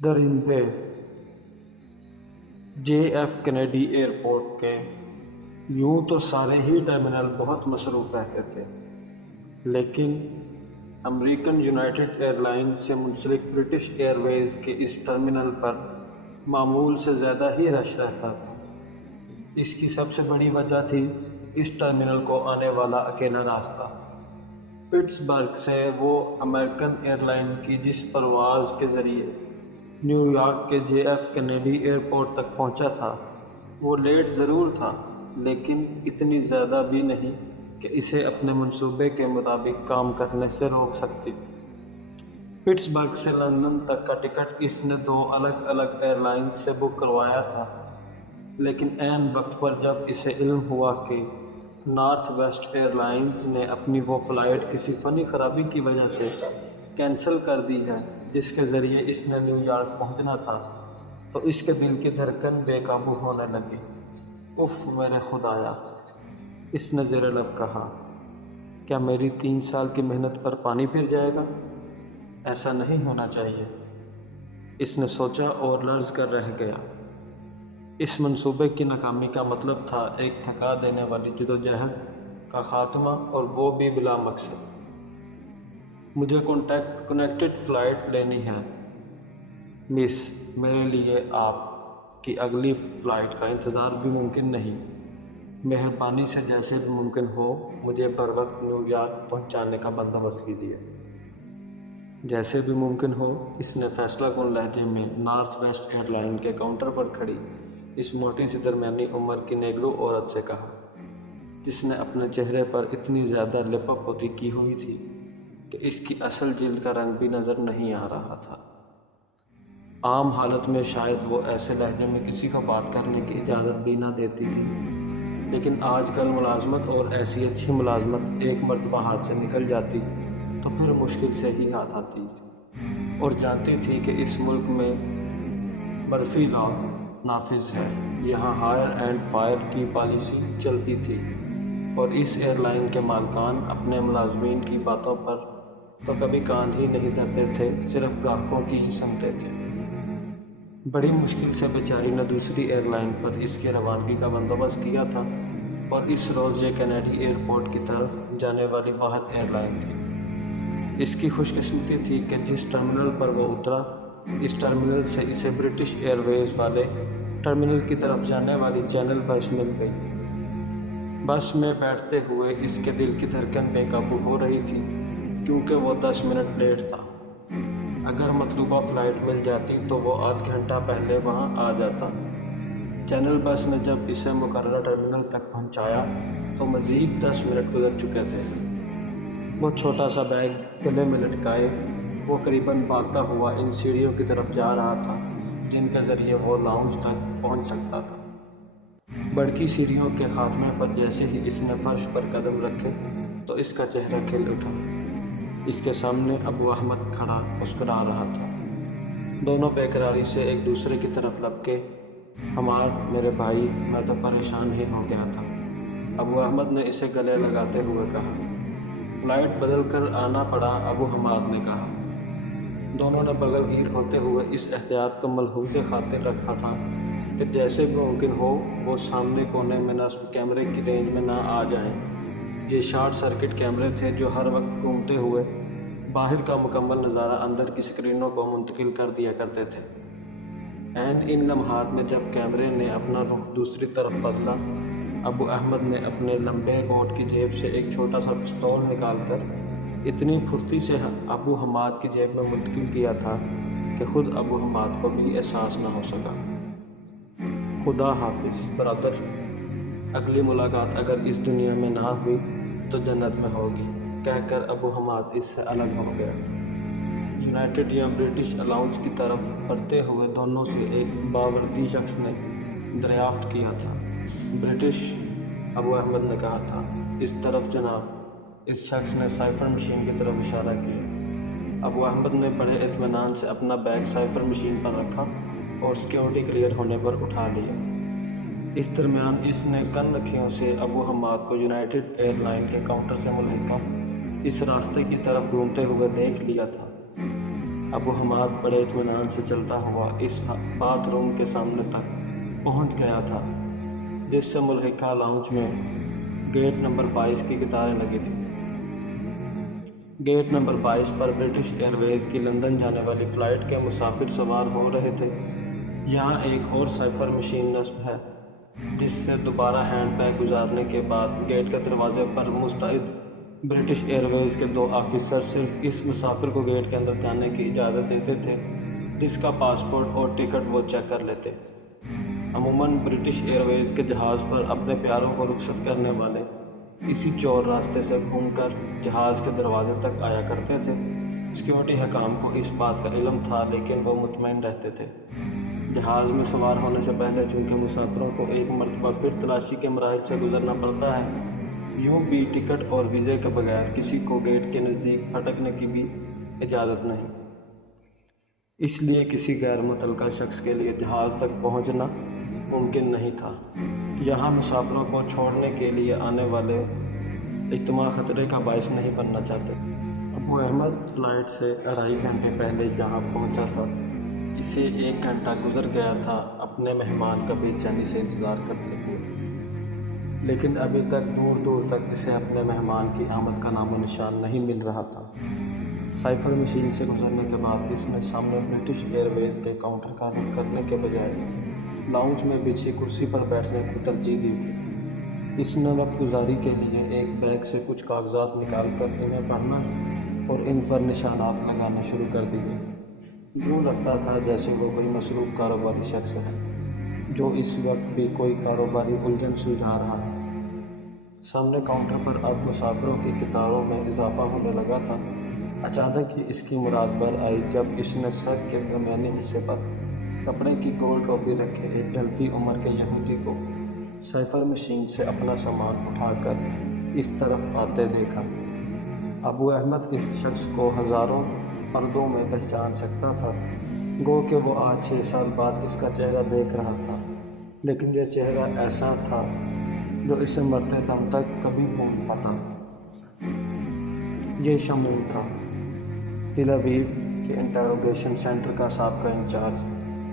درندے J F Kennedy airport کے یوں تو سارے ہی ٹرمینل بہت مصروف رہتے تھے، لیکن امریکن یونائیٹڈ ایئر لائنز سے منسلک برٹش ایئر ویز کے اس ٹرمینل پر معمول سے زیادہ ہی رش رہتا تھا۔ اس کی سب سے بڑی وجہ تھی اس ٹرمینل کو آنے والا اکیلا راستہ۔ پٹسبرگ سے وہ امریکن ایئر لائن کی جس پرواز کے ذریعے نیو یارک کے جے ایف کینیڈی ایئرپورٹ تک پہنچا تھا، وہ لیٹ ضرور تھا، لیکن اتنی زیادہ بھی نہیں کہ اسے اپنے منصوبے کے مطابق کام کرنے سے روک سکتی۔ پٹسبرگ سے لندن تک کا ٹکٹ اس نے 2 الگ الگ ایئر لائنز سے بک کروایا تھا، لیکن عین وقت پر جب اسے علم ہوا کہ نارتھ ویسٹ ایئر لائنز نے اپنی وہ فلائٹ کسی فنی خرابی کی وجہ سے کینسل کر دی ہے جس کے ذریعے اس نے نیو یارک پہنچنا تھا، تو اس کے دل کی دھڑکن بے قابو ہونے لگی۔ اف میرے خدایا، اس نے زیر لب کہا، کیا میری 3 سال کی محنت پر پانی پھر جائے گا؟ ایسا نہیں ہونا چاہیے، اس نے سوچا اور لرز کر رہ گیا۔ اس منصوبے کی ناکامی کا مطلب تھا ایک تھکا دینے والی جدوجہد کا خاتمہ، اور وہ بھی بلا مقصد۔ مجھے کنیکٹڈ فلائٹ لینی ہے، مس۔ میرے لیے آپ کی اگلی فلائٹ کا انتظار بھی ممکن نہیں۔ مہربانی سے جیسے بھی ممکن ہو مجھے بروقت نیو یارک پہنچانے کا بندوبست کیجیے۔ جیسے بھی ممکن ہو، اس نے فیصلہ کن لہجے میں نارتھ ویسٹ ایئر لائن کے کاؤنٹر پر کھڑی اس موٹی سی درمیانی عمر کی نیگرو عورت سے کہا، جس نے اپنے چہرے پر اتنی زیادہ لپپ پوتی کی ہوئی تھی کہ اس کی اصل جلد کا رنگ بھی نظر نہیں آ رہا تھا۔ عام حالت میں شاید وہ ایسے لہجے میں کسی کو بات کرنے کی اجازت بھی نہ دیتی تھی، لیکن آج کل ملازمت اور ایسی اچھی ملازمت ایک مرتبہ ہاتھ سے نکل جاتی تو پھر مشکل سے ہی ہاتھ آتی تھی، اور جانتی تھی کہ اس ملک میں مرفی لا نافذ ہے۔ یہاں ہائر اینڈ فائر کی پالیسی چلتی تھی، اور اس ایئر لائن کے مالکان اپنے ملازمین کی باتوں پر تو کبھی کان ہی نہیں دھرتے تھے، صرف گاہکوں کی ہی سنتے تھے۔ بڑی مشکل سے بیچاری نے دوسری ایئر لائن پر اس کی روانگی کا بندوبست کیا تھا، اور اس روز یہ کینیڈی ایئرپورٹ کی طرف جانے والی واحد ایئر لائن تھی۔ اس کی خوش قسمتی تھی کہ جس ٹرمینل پر وہ اترا، اس ٹرمینل سے اسے برٹش ایئر ویز والے ٹرمینل کی طرف جانے والی چینل بس مل گئی۔ بس میں بیٹھتے ہوئے اس کے دل کی دھڑکن بے قابو ہو رہی تھی، کیونکہ وہ 10 منٹ لیٹ تھا۔ اگر مطلوبہ فلائٹ مل جاتی تو وہ آدھ گھنٹہ پہلے وہاں آ جاتا۔ چینل بس نے جب اسے مقررہ ٹرمینل تک پہنچایا تو مزید 10 منٹ گزر چکے تھے۔ وہ چھوٹا سا بیگ گلے میں لٹکائے وہ قریباً بھاگتا ہوا ان سیڑھیوں کی طرف جا رہا تھا جن کے ذریعے وہ لاؤنج تک پہنچ سکتا تھا۔ بڑکی سیڑھیوں کے خاتمے پر جیسے ہی اس نے فرش پر قدم رکھے تو اس کا چہرہ کھل اٹھا۔ اس کے سامنے ابو احمد کھڑا مسکرا رہا تھا۔ دونوں بے قراری سے ایک دوسرے کی طرف لپکے۔ حماد، میرے بھائی، میں تو پریشان ہی ہو گیا تھا، ابو احمد نے اسے گلے لگاتے ہوئے کہا۔ فلائٹ بدل کر آنا پڑا، ابو حماد نے کہا۔ دونوں نے بغل گیر ہوتے ہوئے اس احتیاط کو ملحوظ خاطر رکھا تھا کہ جیسے بھی ممکن ہو وہ سامنے کونے میں نصب کیمرے کی رینج میں نہ آ جائیں۔ یہ شارٹ سرکٹ کیمرے تھے جو ہر وقت گھومتے ہوئے باہر کا مکمل نظارہ اندر کی اسکرینوں کو منتقل کر دیا کرتے تھے۔ عین ان لمحات میں جب کیمرے نے اپنا رخ دوسری طرف بدلا، ابو احمد نے اپنے لمبے کوٹ کی جیب سے ایک چھوٹا سا پستول نکال کر اتنی پھرتی سے ابو حماد کی جیب میں منتقل کیا تھا کہ خود ابو حماد کو بھی احساس نہ ہو سکا۔ خدا حافظ برادر، اگلی ملاقات اگر اس دنیا میں نہ ہوئی تو جنت میں ہوگی، کہہ کر ابو حماد اس سے الگ ہو گیا۔ یونائیٹڈ یا برٹش لاؤنج کی طرف بڑھتے ہوئے دونوں سے ایک باوردی شخص نے دریافت کیا تھا۔ برٹش، ابو احمد نے کہا تھا۔ اس طرف جناب۔ اس شخص نے سائفر مشین کی طرف اشارہ کیا۔ ابو احمد نے بڑے اطمینان سے اپنا بیگ سائفر مشین پر رکھا اور سیکیورٹی کلیئر ہونے پر اٹھا لیا۔ اس درمیان اس نے کن رکھیوں سے ابو حماد کو یونائیٹڈ ایئر لائن کے کاؤنٹر سے ملحقہ اس راستے کی طرف گھومتے ہوئے دیکھ لیا تھا۔ ابو حماد بڑے اطمینان سے چلتا ہوا اس باتھ روم کے سامنے تک پہنچ گیا تھا جس سے ملحقہ لاؤنج میں گیٹ نمبر 22 کی قطاریں لگی تھیں۔ گیٹ نمبر 22 پر برٹش ایئر ویز کی لندن جانے والی فلائٹ کے مسافر سوار ہو رہے تھے۔ یہاں ایک اور سائفر مشین نصب ہے جس سے دوبارہ ہینڈ بیگ گزارنے کے بعد گیٹ کے دروازے پر مستعد برٹش ایئر ویز کے 2 آفیسر صرف اس مسافر کو گیٹ کے اندر جانے کی اجازت دیتے تھے جس کا پاسپورٹ اور ٹکٹ وہ چیک کر لیتے۔ عموماً برٹش ایئر ویز کے جہاز پر اپنے پیاروں کو رخصت کرنے والے اسی چور راستے سے گھوم کر جہاز کے دروازے تک آیا کرتے تھے۔ سیکیورٹی حکام کو اس بات کا علم تھا لیکن وہ مطمئن رہتے تھے۔ جہاز میں سوار ہونے سے پہلے چونکہ مسافروں کو ایک مرتبہ پھر تلاشی کے مراحل سے گزرنا پڑتا ہے، یوں بھی ٹکٹ اور ویزے کے بغیر کسی کو گیٹ کے نزدیک پھٹکنے کی بھی اجازت نہیں۔ اس لیے کسی غیر متعلقہ شخص کے لیے جہاز تک پہنچنا ممکن نہیں تھا۔ یہاں مسافروں کو چھوڑنے کے لیے آنے والے اجتماع خطرے کا باعث نہیں بننا چاہتے۔ ابو احمد فلائٹ سے 2.5 گھنٹے پہلے جہاں پہنچا تھا۔ اسے 1 گھنٹہ گزر گیا تھا اپنے مہمان کا بے چینی سے انتظار کرتے ہوئے، لیکن ابھی تک دور دور تک اسے اپنے مہمان کی آمد کا نام و نشان نہیں مل رہا تھا۔ سائفر مشین سے گزرنے کے بعد اس نے سامنے برٹش ایئر ویز کے کاؤنٹر کا رخ کرنے کے بجائے لاؤنج میں بچھی کرسی پر بیٹھنے کو ترجیح دی تھی۔ اس نے وقت گزاری کے لیے ایک بیگ سے کچھ کاغذات نکال کر انہیں پڑھنا اور ان پر نشانات لگانا شروع کر دیے۔ یوں لگتا تھا جیسے وہ کوئی مصروف کاروباری شخص ہے جو اس وقت بھی کوئی کاروباری الجھن سلجھا رہا ہے۔ سامنے کاؤنٹر پر اب مسافروں کی قطاروں میں اضافہ ہونے لگا تھا۔ اچانک ہی اس کی مراد بر آئی جب اس نے سر کے درمیانی حصے پر کپڑے کی گول ٹوپی رکھے ایک ڈھلتی عمر کے یہودی کو سائفر مشین سے اپنا سامان اٹھا کر اس طرف آتے دیکھا۔ ابو احمد اس شخص کو ہزاروں پردوں میں پہچان سکتا تھا، گو کہ وہ آج 6 سال بعد اس کا چہرہ دیکھ رہا تھا، لیکن یہ چہرہ ایسا تھا جو اسے مرتے دم تک کبھی بھول پاتا۔ یہ شمول تھا، تل ابیب کے انٹروگیشن سینٹر کا سابقہ انچارج،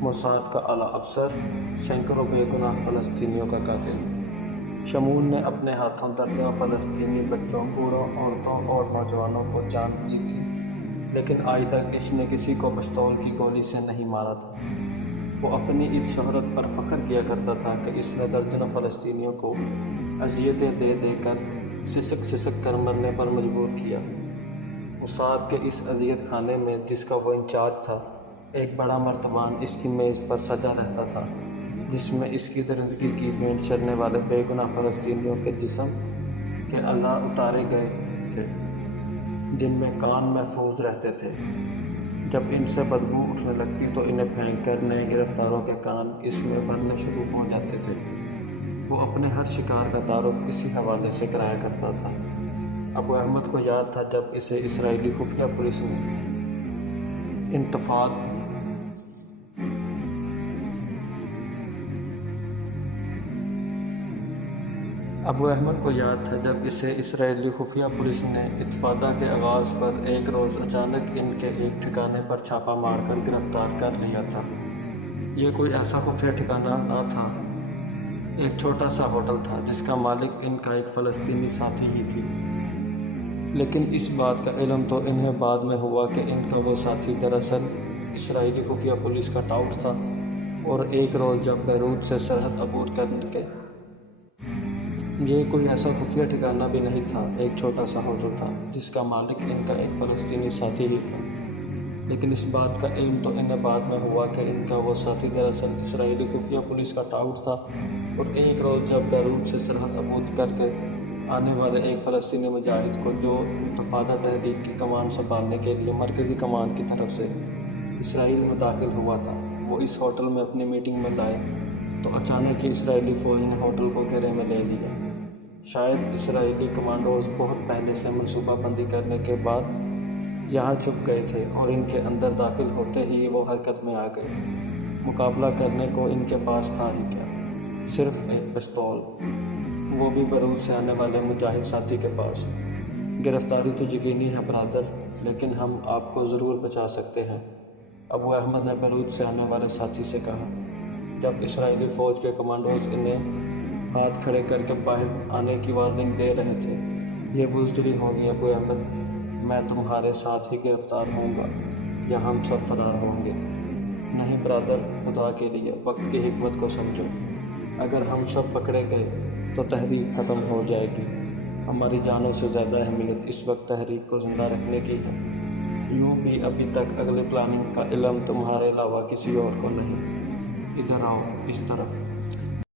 موساد کا اعلیٰ افسر، سینکڑوں بے گناہ فلسطینیوں کا قاتل۔ شمول نے اپنے ہاتھوں درجنوں فلسطینی بچوں، بوڑھوں، عورتوں اور نوجوانوں کو جان دی تھی، لیکن آج تک اس نے کسی کو پستول کی گولی سے نہیں مارا تھا۔ وہ اپنی اس شہرت پر فخر کیا کرتا تھا کہ اس نے درجنوں فلسطینیوں کو اذیتیں دے دے کر سسک سسک کر مرنے پر مجبور کیا۔ موساد کے اس اذیت خانے میں جس کا وہ انچارج تھا، ایک بڑا مرتبان اس کی میز پر سجا رہتا تھا جس میں اس کی درندگی کی بھینٹ چڑھنے والے بے گناہ فلسطینیوں کے جسم کے اعضاء اتارے گئے تھے جن میں کان محفوظ رہتے تھے۔ جب ان سے بدبو اٹھنے لگتی تو انہیں پھینک کر نئے گرفتاروں کے کان اس میں بھرنے شروع ہو جاتے تھے۔ وہ اپنے ہر شکار کا تعارف اسی حوالے سے کرایا کرتا تھا۔ ابو احمد کو یاد تھا جب اسے اسرائیلی خفیہ پولیس نے انتفاض کے آغاز پر ایک روز اچانک ان کے ایک ٹھکانے پر چھاپا مار کر گرفتار کر لیا تھا۔ یہ کوئی ایسا خفیہ ٹھکانہ نہ تھا، ایک چھوٹا سا ہوٹل تھا جس کا مالک ان کا ایک فلسطینی ساتھی ہی تھی، لیکن اس بات کا علم تو انہیں بعد میں ہوا کہ ان کا وہ ساتھی دراصل اسرائیلی خفیہ پولیس کا ٹاؤٹ تھا، اور ایک روز جب بیروت سے سرحد عبور کر کے یہ کوئی ایسا خفیہ ٹھکانہ بھی نہیں تھا، ایک چھوٹا سا ہوٹل تھا جس کا مالک ان کا ایک فلسطینی ساتھی ہی تھا، لیکن اس بات کا علم تو انہیں بعد میں ہوا کہ ان کا وہ ساتھی دراصل اسرائیلی خفیہ پولیس کا ٹاؤٹ تھا، اور ایک روز جب بیروت سے سرحد عبور کر کے آنے والے ایک فلسطینی مجاہد کو جو انتفاضہ تحریک کی کمان سنبھالنے کے لیے مرکزی کمان کی طرف سے اسرائیل میں داخل ہوا تھا، وہ اس ہوٹل میں اپنی میٹنگ میں لائے تو اچانک ہی اسرائیلی فوج نے ہوٹل کو گھیرے میں لے لیا۔ شاید اسرائیلی کمانڈوز بہت پہلے سے منصوبہ بندی کرنے کے بعد یہاں چھپ گئے تھے، اور ان کے اندر داخل ہوتے ہی وہ حرکت میں آ گئے۔ مقابلہ کرنے کو ان کے پاس تھا ہی کیا، صرف ایک پستول، وہ بھی بیروت سے آنے والے مجاہد ساتھی کے پاس۔ گرفتاری تو یقینی ہے برادر، لیکن ہم آپ کو ضرور بچا سکتے ہیں۔ ابو احمد نے بیروت سے آنے والے ساتھی سے کہا۔ جب اسرائیلی فوج کے کمانڈوز انہیں ہاتھ کھڑے کر کے باہر آنے کی وارننگ دے رہے تھے، یہ بزدلی ہوگی ابو احمد، میں تمہارے ساتھ ہی گرفتار ہوں گا یا ہم سب فرار ہوں گے۔ نہیں برادر، خدا کے لیے وقت کی حکمت کو سمجھو۔ اگر ہم سب پکڑے گئے تو تحریک ختم ہو جائے گی۔ ہماری جانوں سے زیادہ اہمیت اس وقت تحریک کو زندہ رکھنے کی ہے۔ یوں بھی ابھی تک اگلی پلاننگ کا علم تمہارے علاوہ کسی اور کو نہیں۔ ادھر آؤ، اس طرف۔